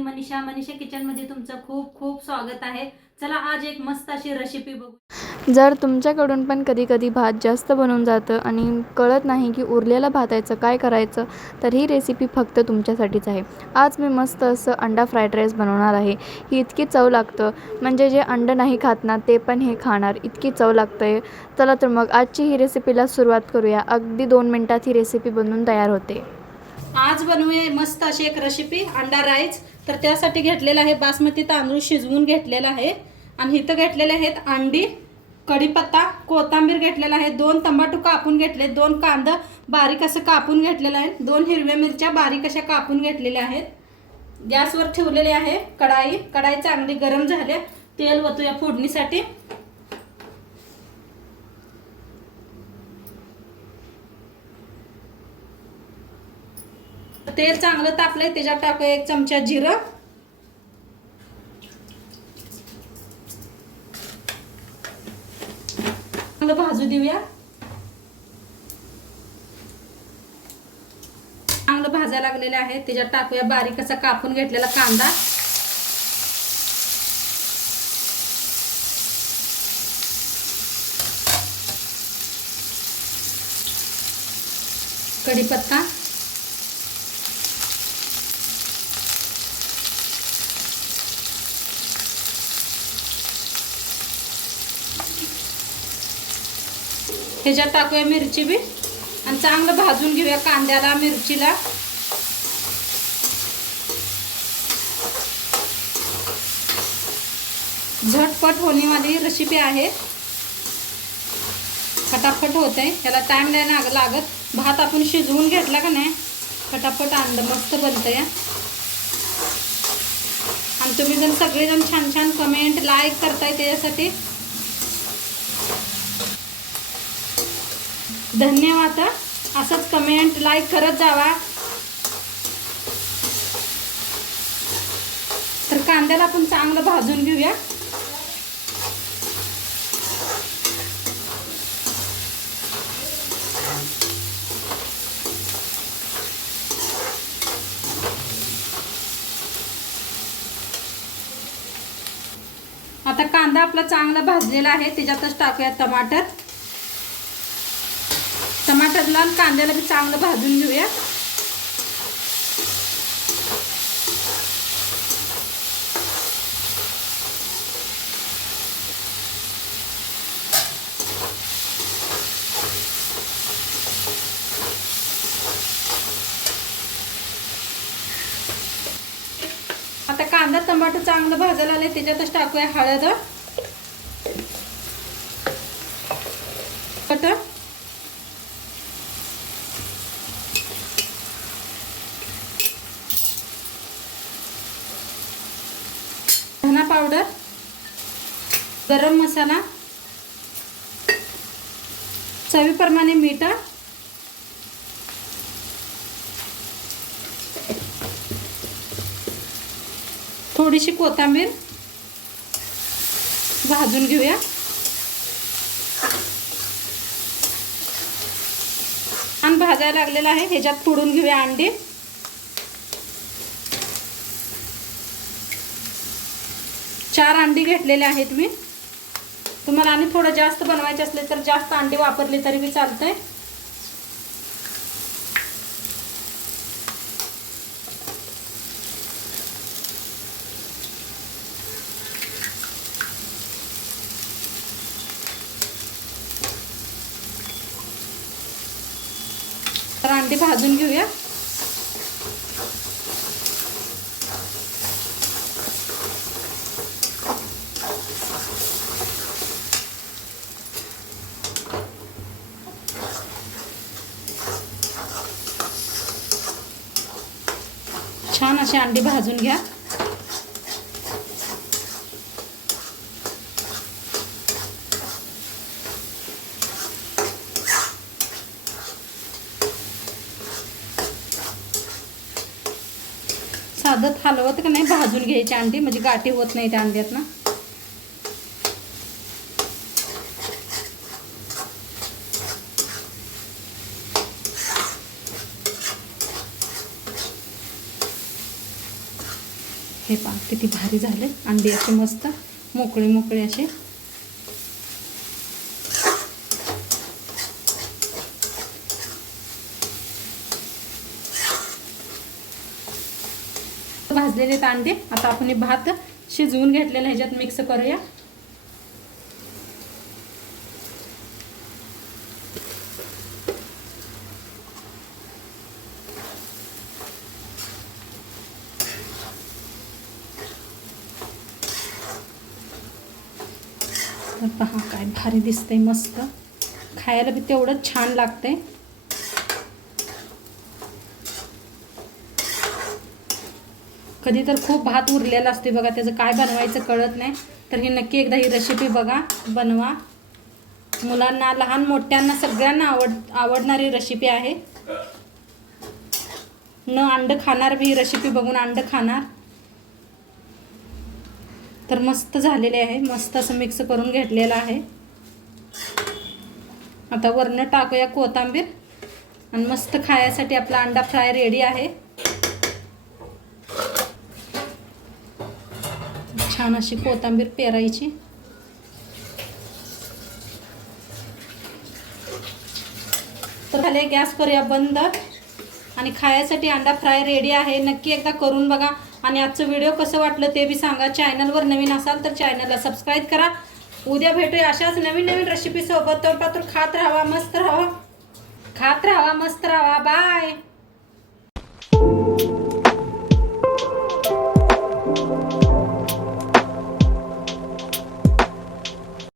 मी मनीषा किचनमध्ये तुमचं खूप खूप स्वागत आहे। चला आज एक मस्त अशी रेसिपी बघू। जर तुमच्याकडून पण कधी भात जास्त बनून जातं आणि कळत नाही की उरलेला भाताचं काय करायचं, तर ही रेसिपी फक्त तुमच्यासाठीच आहे। आज मी मस्त असं अंडा फ्राईड राईस बनवणार आहे। ही इतकी चव लागतं, म्हणजे जे अंड नाही खात ना ते पण हे खाणार, इतकी चव लागते। चला तर मग आजची ही रेसिपीला सुरुवात करूया। अगदी 2 मिनिटात ही रेसिपी बनवून तयार होते। आज बनवूया मस्त अशी एक रेसिपी अंडा राईस। तर त्यासाठी घेतलेला आहे बासमती तांदूळ शिजवून घेतलेला आहे आणि इथं घेतलेले आहेत अंडी, कढीपत्ता, कोथिंबीर घेतलेला आहे, 2 टोमॅटो कापून घेतले, 2 कांदा बारीक असं कापून घेतलेला आहे, 2 हिरव्या मिरच्या बारीक अशा कापून घेतलेल्या आहेत। गॅसवर ठेवलेले आहे कढाई चांगली गरम झाली, तेल ओतूया फोडणीसाठी। तेल चांगलं तापलंय, त्याच्यात टाकूया 1 चमचा जिरं, चांगलं भाजू देऊया। चांगलं भाजायला लागलेलं आहे, त्याच्यात टाकूया बारीक असा कापून घेतलेला कांदा, कढीपत्ता, ह्याच्यात टाकूया मिरची बी आणि चांगलं भाजून घेऊया कांद्याला मिरचीला। झटपट होण्यावाली रेसिपी आहे, फटाफट होते, याला टाइम नाही लागत। भात आपण शिजवून घेतला का नाही, फटाफट अंड मस्त बनतंय। आणि तुम्ही जर सगळेजण छान छान कमेंट लाईक करताय त्याच्यासाठी धन्यवाद। असंच कमेंट लाईक करत जावा। तर कांद्याला आपण चांगलं भाजून घेऊया। आता कांदा आपला चांगला भाजलेला आहे, त्याच्यातच टाकूया टमाटर। टमाटरला आणि कांद्याला बी चांगलं भाजून घेऊया। आता कांदा टमाटर चांगलं भाजायला आले, त्याच्यातच टाकूया हळद, धना पावडर, गरम मसाला, चवीप्रमाणे मीठ, थोडीशी कोथिंबीर भाजून घेऊया। आणि भाजायला लागलेला आहे, ह्याच्यात फोडून घेऊया अंडी। चार अंडी घेतलेले आहेत मी। तुम्हाला आणि थोडं जास्त बनवायचे असले तर जास्त अंडी वापरली तरी बी चालतंय। तर अंडी भाजून घेऊया। छान अशी अंडी भाजून घ्या। साधं हलवत का नाही भाजून घ्यायची अंडी, म्हणजे गाठी होत नाही त्या अंड्यात ना। हे पहा किती भारी झाले अंडी असे मस्त मोकळे मोकळे असे. भाजलेले अंडे आता आपण हे भात शिजवून घेतलेला ह्याच्यात मिक्स करूया. तर पहा काय भारी दिसतंय, मस्त खायला बी तेवढंच छान लागतंय. कधी तर खूप भात उरलेला असते बघा, त्याचं काय बनवायचं कळत नाही. तर ही नक्की एकदा ही रेसिपी बघा, बनवा. मुलांना लहान मोठ्यांना सगळ्यांना आवडणारी रेसिपी आहे. न अंड खाणार बी ही रेसिपी बघून अंड खाणार. तर मस्त झालेले आहे, मस्त असं मिक्स करून घेतलेलं आहे. आता वरनं टाकूया कोथिंबीर आणि मस्त खाण्यासाठी आपला अंडा फ्राय रेडी आहे. छान अशी कोथिंबीर पेरायची. तर झाले, गॅस करूया बंद आणि खाण्यासाठी अंडा फ्राय रेडी आहे. नक्की एकदा करून बघा आणि आजचं व्हिडिओ कसं वाटलं ते बी सांगा. चॅनलवर नवीन असाल तर चॅनलला सबस्क्राईब करा. उद्या भेटूया अशाच नवीन नवीन रेसिपी सोबत. तर खात राहा, मस्त राहा, खात राहा, मस्त राहा. बाय.